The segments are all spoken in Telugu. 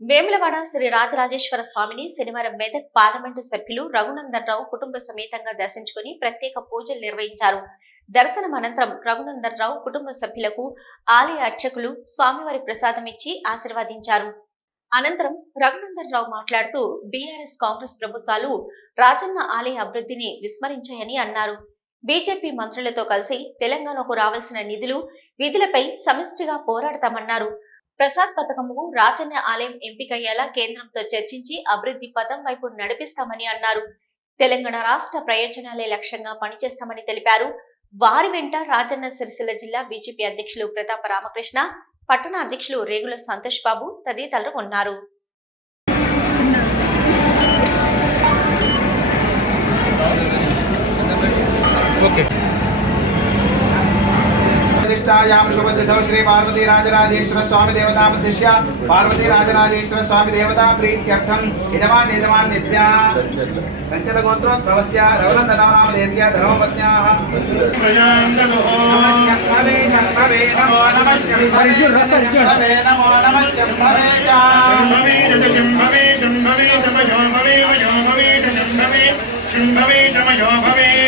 వేములవాడ శ్రీ రాజరాజేశ్వర స్వామిని శనివారం మెదక్ పార్లమెంటు సభ్యులు రఘునందన్ రావు కుటుంబ సమేతంగా దర్శించుకుని ప్రత్యేక పూజలు నిర్వహించారు. దర్శనం అనంతరం రఘునందన్ రావు కుటుంబ సభ్యులకు ఆలయ అర్చకులు స్వామివారి ప్రసాదం ఇచ్చి ఆశీర్వదించారు. అనంతరం రఘునందన్ రావు మాట్లాడుతూ బీఆర్ఎస్ కాంగ్రెస్ ప్రభుత్వాలు రాజన్న ఆలయ అభివృద్ధిని విస్మరించాయని అన్నారు. బీజేపీ మంత్రులతో కలిసి తెలంగాణకు రావాల్సిన నిధులు విధులపై సమిష్టిగా పోరాడతామన్నారు. ప్రసాద్ పథకముకు రాజన్న ఆలయం ఎంపికయ్యేలా కేంద్రంతో చర్చించి అభివృద్ధి పథం వైపు నడిపిస్తామని అన్నారు. తెలంగాణ రాష్ట్ర ప్రయోజనాలే లక్ష్యంగా పనిచేస్తామని తెలిపారు. వారి వెంట రాజన్న సిరిసిల్ల జిల్లా బీజేపీ అధ్యక్షులు ప్రతాప రామకృష్ణ పట్టణ అధ్యక్షులు రేగుల సంతోష్ బాబు తదితరులు ఉన్నారు. प्रतिष्ठायां शुभतिथौ श्री स्वामी देवता उद्देश्य। पार्वती स्वामी देवता प्रीत्यर्थम यजमान यजमान्यस्य। पञ्चलगोत्रोद्भवस्य रवनन्दनामदेस्य धर्मपत्न्याः। नमो नमः शम्भवे शम्भवे शम्भवे शम्भवे शम्भवे शम्भवे शम्भवे शम्भवे शम्भवे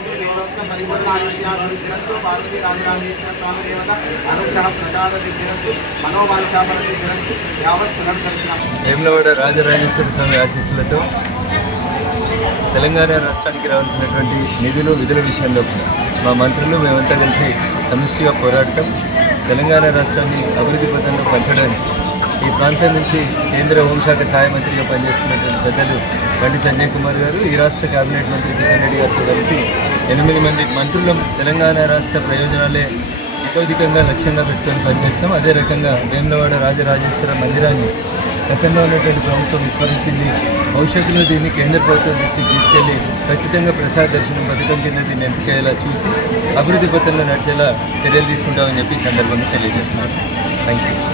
సమస్త పరిపూర్ణాయుష్యాభిరస్తు రాజరాజేశ్వర స్వామి వేములవాడ రాజరాజేశ్వర స్వామి ఆశీస్సులతో తెలంగాణ రాష్ట్రానికి రావాల్సినటువంటి నిధులు విధుల విషయంలో మా మంత్రులు మేమంతా కలిసి సమిష్టిగా పోరాడటం తెలంగాణ రాష్ట్రాన్ని అభివృద్ధి పథంలో పంచడానికి ఈ ప్రాంతం నుంచి కేంద్ర హోంశాఖ సహాయ మంత్రిగా పనిచేస్తున్నటువంటి పెద్దలు బండి సంజయ్ కుమార్ గారు ఈ రాష్ట్ర కేబినెట్ మంత్రి కిషన్ రెడ్డి గారితో కలిసి ఎనిమిది మంది మంత్రులం తెలంగాణ రాష్ట్ర ప్రయోజనాలే ఇతోధికంగా లక్ష్యంగా పెట్టుకొని పనిచేస్తాం. అదే రకంగా వేములవాడ రాజరాజేశ్వర మందిరాన్ని గతంలో ఉన్నటువంటి ప్రభుత్వం విస్మరించింది. భవిష్యత్తులో దీన్ని కేంద్ర ప్రభుత్వం దృష్టికి తీసుకెళ్ళి ఖచ్చితంగా ప్రసాద్ దర్శనం పథకం కింద దీన్ని ఎంపికయ్యేలా చూసి అభివృద్ధి పథంలో నడిచేలా చర్యలు తీసుకుంటామని చెప్పి సందర్భంగా తెలియజేస్తున్నాను థ్యాంక్ యూ